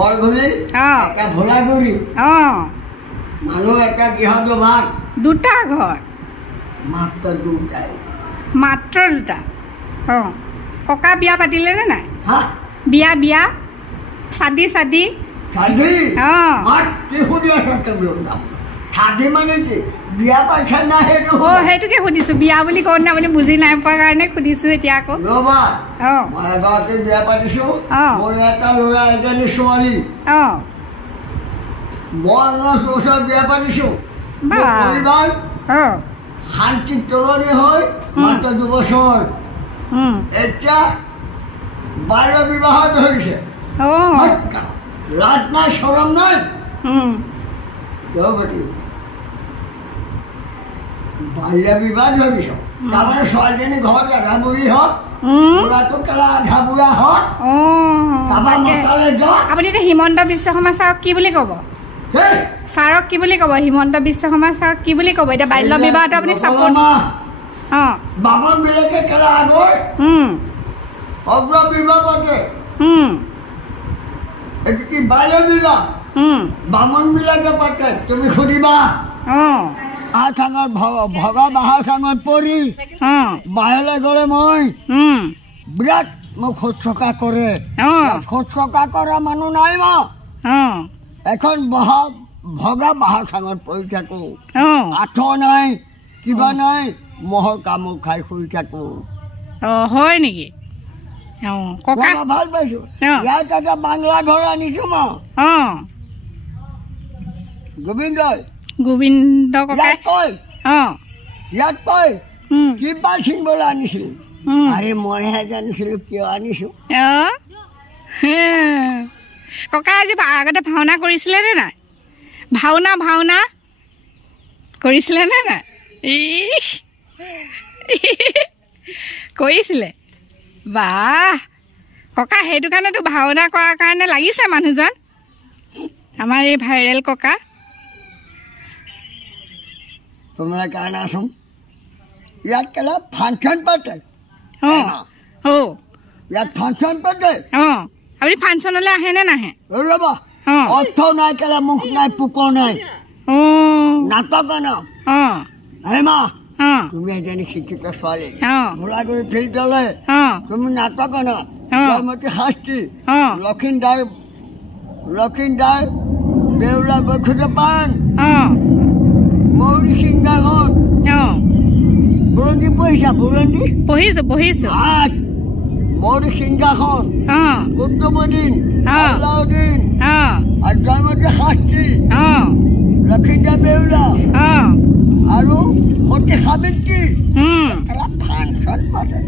বৰঘৰী এটা ভোলাগুৰি মানুহ এটা কিহত ভাগ দুটা ঘৰ মাত্ৰ দুটাই মাত্ৰ দুটা ককা বিয়া পাতিলে নে নাই হা বিয়া বিয়া চাদি চাদি চাদি কি সুধি আছা তুমি চাদি মানে কি বিয়া পাইছা না সেইটো সেইটোকে সুধিছো বিয়া বুলি কওঁতে আপুনি বুজি নাই পোৱা কাৰণে সুধিছো এতিয়া আকৌ ৰবা মই এগৰাকী বিয়া পাতিছো মোৰ এটা ল'ৰা এজনী ছোৱালী মই 19 বছৰ বিয়া পাতিছো পৰিবাৰ শান্তি তলনি হৈ মাত্ৰ 2 বছৰ এতিয়া বাল্য বিবাহত ধৰিছে লাজ নাই চৰম নাই বাল্য বিবাহ ধৰিছ তাৰমানে ছোৱালীজনী ঘৰত আধা বুঢ়ী হওক ল'ৰাটো কেলা আধা বুঢ়া হওক তাৰপৰা মতালে যাওক আপুনি এতিয়া হিমন্ত বিশ্ব শৰ্মা ছাৰক কি বুলি ক'ব ছাৰক কি বুলি ক'ব হিমন্ত বিশ্ব শৰ্মা ছাৰক কি বুলি ক'ব এতিয়া বাল্য বিবাহটো আপুনি চাপৰ্ট বামন বিলাকে কেলা আগৰ অগ্ৰ বিবাহ পাতে এইটো কি বাল্য বিবাহ বামন বিলাকে পাতে তুমি সুধিবা ভগা বাহাৰ চাঙত পৰি বাহিৰলৈ গ'লে মই বিৰাট মোক শুশ্ৰূষা কৰে শুশ্ৰূষা কৰা মানুহ নাই মই এখন ভগা বাহাৰ চাঙত পৰি থাকো আঁঠুৱা নাই কিবা নাই মহৰ কামোৰ খাই শুই থাকো হয় নেকি ভাল পাইছো ইয়াত এটা বাংলা ঘৰ আনিছো মই গোবিন্দই গোবিন্দ ইয়াত কয় কিবা ছিংবলৈ আনিছিলো আৰে মইহে জানিছিলো কিয় আনিছো ককা আজি আগতে ভাওনা কৰিছিলে নে নাই ভাওনা ভাওনা কৰিছিলে নে নাই কৰিছিলে বাহ ককা সেইটো কাৰণেতো ভাওনা কৰাৰ কাৰণে লাগিছে মানুহজন আমাৰ এই ভাইৰেল ককা তোমরা কারণ আসুন ইয়াত কেলা ফাংশন পাতে ইয়াত ফাংশন পাতে আপনি ফাংশনলে আহে নে নাহে ৰবা অৰ্থ নাই কেলা মুখ নাই পুক নাই নাটক না হেমা তুমি এজনী শিক্ষিত ছোৱালী ভোলাগুৰি ফিল্ডলে তুমি নাটক না জয়মতী শাস্ত্ৰী লক্ষিন্দাৰ বেউলা বৈকুণ্ঠপাণ মৌৰী সিংহাসন বুৰঞ্জী পঢ়িছা বুৰঞ্জী পঢ়িছো মৌৰী সিংহাসন কুতুবুদ্দিন আলাউদ্দিন আৰু জয়মতী শাস্ত্ৰী লক্ষিন্দৰ বেউলা আৰু সতী সাবিত্ৰী ফাংচন পাতে